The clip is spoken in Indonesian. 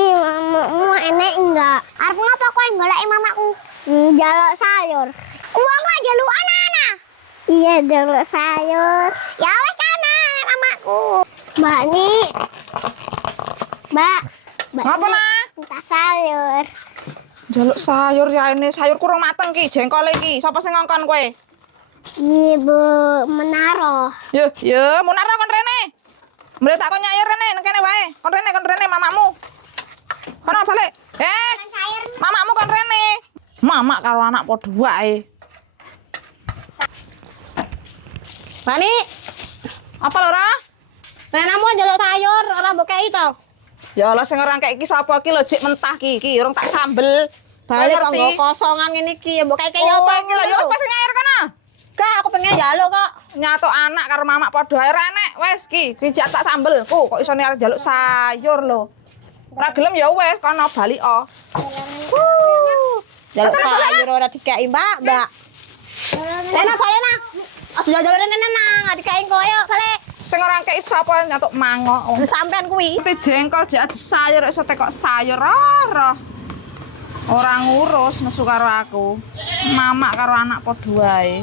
Ki, mamamu enek enggak? Arep ngapa kowe goleki mamaku? Jaluk sayur. Uang kok jaluk anak-anak? Iya, jaluk sayur. Ya wes kana mamaku. Mbak Ni. Mbak. Ngapa, Nak? Minta sayur. Jaluk sayur ya ini sayur kurang mateng ki, jengkol iki. Sapa sing ngongkon kowe? Ibu Menaro. Yo, Munara kon rene. Mbok tak kon nyayur rene nang kene wae. Kon rene mamamu. Kono balik. Mamamu kon rene. Mama karo anak padha wae. Bani, Apa lho, Ra? renamu njaluk sayur ora mbok kei to. Ya Allah sing ora kek iki sapa iki lho jek mentah iki urung tak sambel. Balik Kowe kok ngerti? nggo kosongan ngene iki, mbok kei Oh, apa iki lho ya wis pas nyayur kono. Gak, aku pengen njaluk kok. Nyatuk anak karo mama padha ae renek. Wes ki jak tak sambel. Kok isone arep njaluk sayur lho. Ora gelem ya wes kono balik oh. Njaluk sayur ora dikei, Mbak. Rena balik nah. Aja njaluk rene nang, dikei koyo balik. Sing ora kek sapa nyatuk mango. Sampean kuwi. Tapi jengkol jek sayur iso tekok sayur roh. Ora ngurus nesu karo aku. Mama karo anak padha wae.